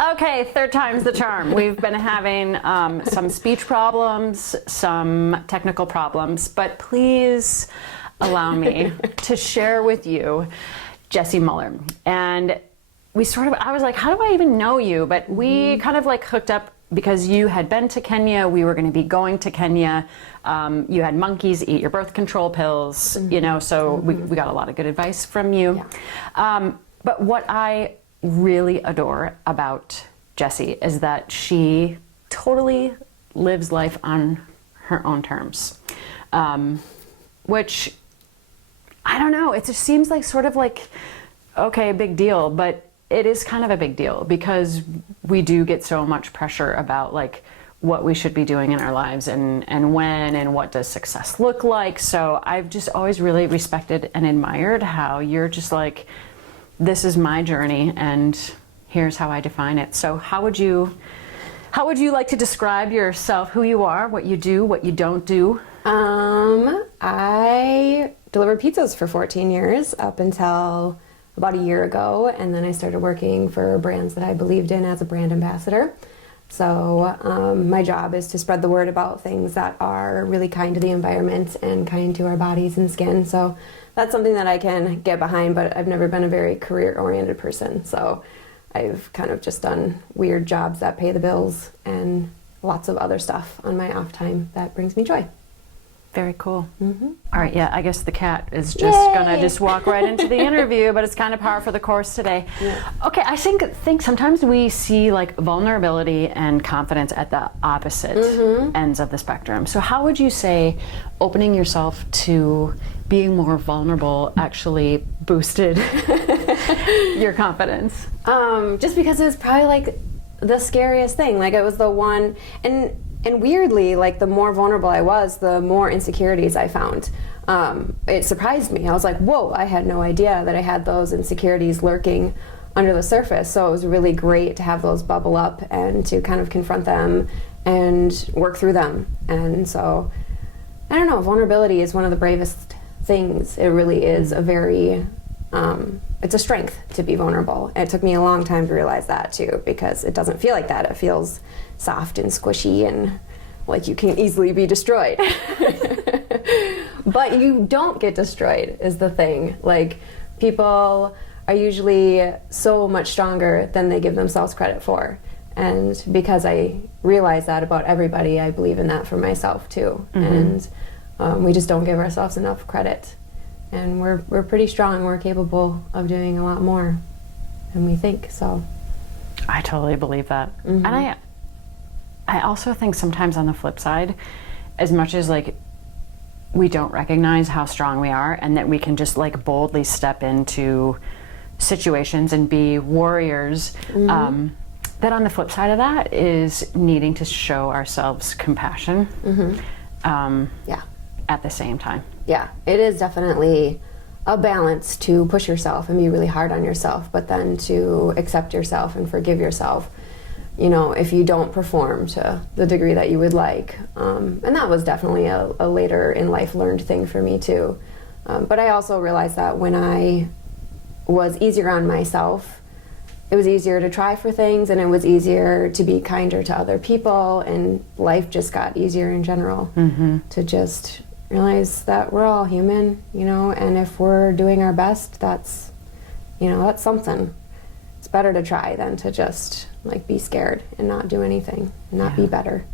Okay, third time's the charm. We've been having some speech problems, some technical problems, but please allow me to share with you Jessy Muller. And I was like, how do I even know you? But we kind of like hooked up because you had been to Kenya, we were going to be going to Kenya. You had monkeys eat your birth control pills, you know, so we got a lot of good advice from you. Yeah. But what I really adore about Jessy is that she totally lives life on her own terms, which I don't know, it just seems like sort of like, okay, big deal, but it is kind of a big deal because we do get so much pressure about like what we should be doing in our lives and when and what does success look like. So I've just always really respected and admired how you're just like, this is my journey and here's how I define it. So how would you like to describe yourself, who you are, what you do, what you don't do? I delivered pizzas for 14 years up until about a year ago, and then I started working for brands that I believed in as a brand ambassador. So my job is to spread the word about things that are really kind to the environment and kind to our bodies and skin. So that's something that I can get behind, but I've never been a very career-oriented person. So I've kind of just done weird jobs that pay the bills and lots of other stuff on my off time that brings me joy. Very cool. All right, yeah, I guess the cat is just gonna just walk right into the interview, but it's kind of par for the course today. Yeah. Okay, I think sometimes we see like vulnerability and confidence at the opposite ends of the spectrum. So how would you say opening yourself to being more vulnerable actually boosted your confidence? Just because it was probably like the scariest thing. Like it was the one, and weirdly, like the more vulnerable I was, the more insecurities I found. It surprised me. I was like, whoa, I had no idea that I had those insecurities lurking under the surface. So it was really great to have those bubble up and to kind of confront them and work through them. And so, I don't know, vulnerability is one of the bravest things. It really is a very, it's a strength to be vulnerable. And it took me a long time to realize that too, because it doesn't feel like that. It feels soft and squishy and like you can easily be destroyed. But you don't get destroyed is the thing. Like people are usually so much stronger than they give themselves credit for. And because I realize that about everybody, I believe in that for myself too. And we just don't give ourselves enough credit. And we're pretty strong. We're capable of doing a lot more than we think. So I totally believe that. And I also think sometimes on the flip side, as much as like we don't recognize how strong we are and that we can just like boldly step into situations and be warriors, that on the flip side of that is needing to show ourselves compassion at the same time. Yeah, it is definitely a balance to push yourself and be really hard on yourself, but then to accept yourself and forgive yourself, you know, if you don't perform to the degree that you would like. And that was definitely a later in life learned thing for me too. But I also realized that when I was easier on myself, it was easier to try for things and it was easier to be kinder to other people, and life just got easier in general to just realize that we're all human, you know, and if we're doing our best, that's, you know, that's something. It's better to try than to just like be scared and not do anything and not be better.